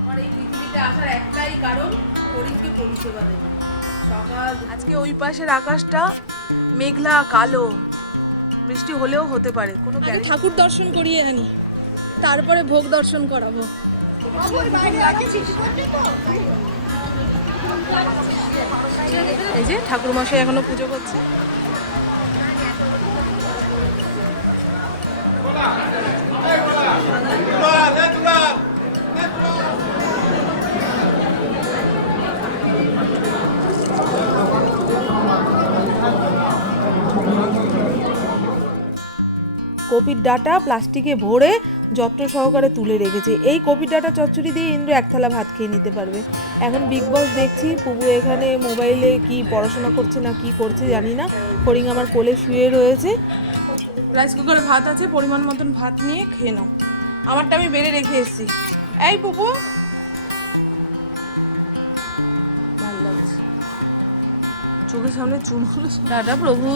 আমার এই পৃথিবীতে আসার একটাই কারণ, হরিণকে পরিষেবা দেবে। সকাল আজকে ওই পাশের আকাশটা মেঘলা কালো, বৃষ্টি হলেও হতে পারে, কোনো ঠাকুর দর্শন করিয়ে আনি, তারপরে ভোগ দর্শন করাবো। এই যে ঠাকুর মশাই এখনো পুজো করছে। কপির ডাঁটা প্লাস্টিকে ভরে যত্ন সহকারে তুলে রেখেছে। এই কপির ডাঁটা চচ্চড়ি দিয়ে ইন্দ্র এক থালা ভাত খেয়ে নিতে পারবে। এখন বিগ বস দেখছি, পুবু এখানে মোবাইলে কি পড়াশোনা করছে না কি করছে জানি না। ফড়িং আমার কোলে শুয়ে রয়েছে। রাইস কুকারে ভাত আছে, পরিমাণ মতন ভাত নিয়ে খেয়ে নাও। আমারটা আমি বেড়ে রেখে এসেছি। এই পুপু, ভালো লাগছে, চোখের সামনে চুন হলো। টাটা প্রভু।